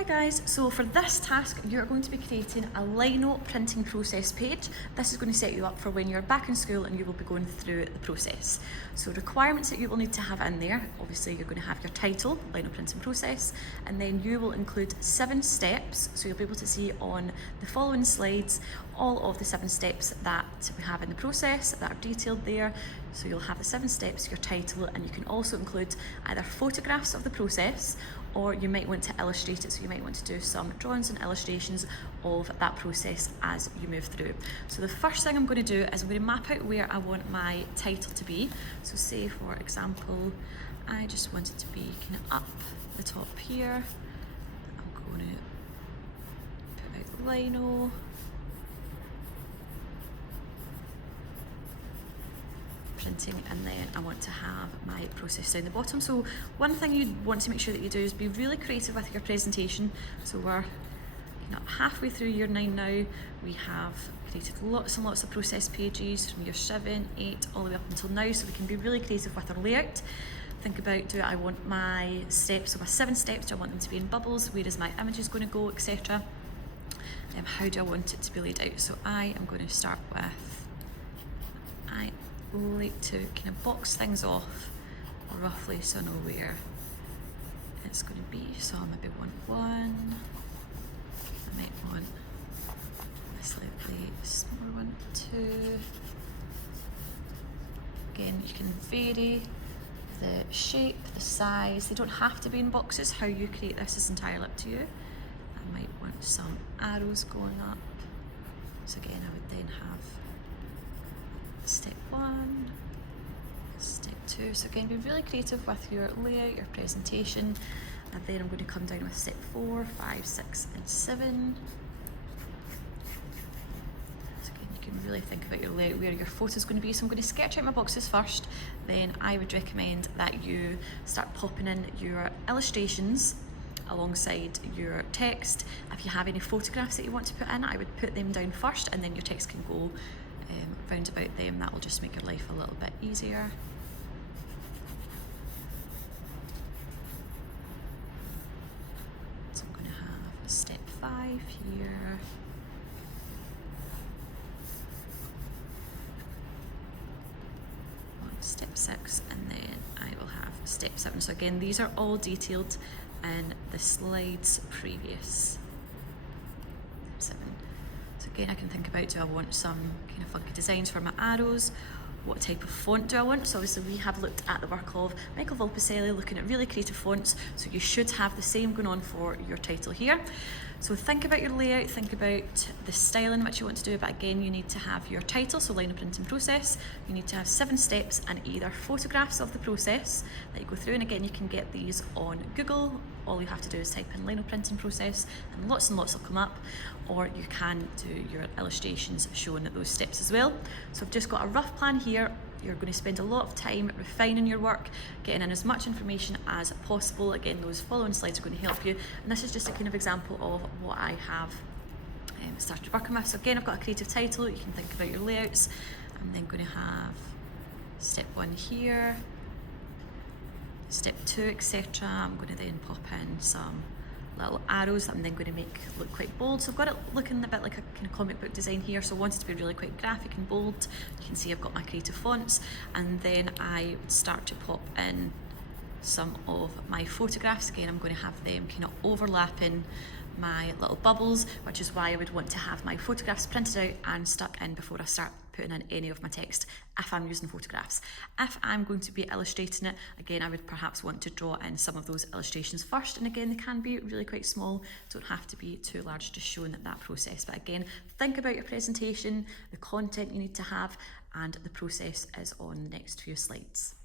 Hi guys, so for this task you're going to be creating a Lino printing process page. This is going to set you up for when you're back in school and you will be going through the process. So requirements that you will need to have in there, obviously you're going to have your title, Lino printing process, and then you will include 7 steps, so you'll be able to see on the following slides all of the 7 steps that we have in the process that are detailed there. So you'll have the 7 steps, your title, and you can also include either photographs of the process, or you might want to illustrate it, so you might want to do some drawings and illustrations of that process as you move through. So the first thing I'm going to do is I'm going to map out where I want my title to be. So say for example, I just want it to be kind of up the top here. I'm going to put out Lino. Printing, and then I want to have my process down the bottom. So one thing you want to make sure that you do is be really creative with your presentation. So we're halfway through year 9 now. We have created lots and lots of process pages from year 7, 8 all the way up until now, so we can be really creative with our layout. Think about, do I want my steps, so my 7 steps, do I want them to be in bubbles, where is my images going to go, etc. How do I want it to be laid out? So I am going to start with, I like to kind of box things off roughly so I know where it's going to be. So I maybe want 1, I might want a slightly smaller one, 2. Again, you can vary the shape, the size. They don't have to be in boxes. How you create this is entirely up to you. I might want some arrows going up. So again, I would then have step 1, step 2. So again, be really creative with your layout, your presentation, and then I'm going to come down with step 4, 5, 6, and 7. So again, you can really think about your layout, where your photo is going to be. So I'm going to sketch out my boxes first, then I would recommend that you start popping in your illustrations alongside your text. If you have any photographs that you want to put in, I would put them down first, and then your text can go round about them. That will just make your life a little bit easier. So I'm going to have step 5 here. Step 6, and then I will have step 7. So again, these are all detailed in the slides previous. Step 7. So again, I can think about, do I want some kind of funky designs for my arrows? What type of font do I want? So obviously we have looked at the work of Michael Volpicelli, looking at really creative fonts, so you should have the same going on for your title here. So think about your layout, think about the style in which you want to do it, but again, you need to have your title, so Lino printing process. You need to have 7 steps and either photographs of the process that you go through, and again, you can get these on Google. All you have to do is type in Lino printing process and lots will come up, or you can do your illustrations showing those steps as well. So I've just got a rough plan here. You're going to spend a lot of time refining your work, getting in as much information as possible. Again, those following slides are going to help you, and this is just a kind of example of what I have started working with. So again, I've got a creative title. You can think about your layouts. I'm then going to have step 1 here, step 2, etc. I'm going to then pop in some little arrows that I'm then going to make look quite bold. So I've got it looking a bit like a kind of comic book design here, so I want it to be really quite graphic and bold. You can see I've got my creative fonts, and then I would start to pop in some of my photographs. Again, I'm going to have them kind of overlapping my little bubbles, which is why I would want to have my photographs printed out and stuck in before I start putting in any of my text if I'm using photographs. If I'm going to be illustrating it, again, I would perhaps want to draw in some of those illustrations first, and again, they can be really quite small, don't have to be too large, just showing that process. But again, think about your presentation, the content you need to have, and the process is on the next few slides.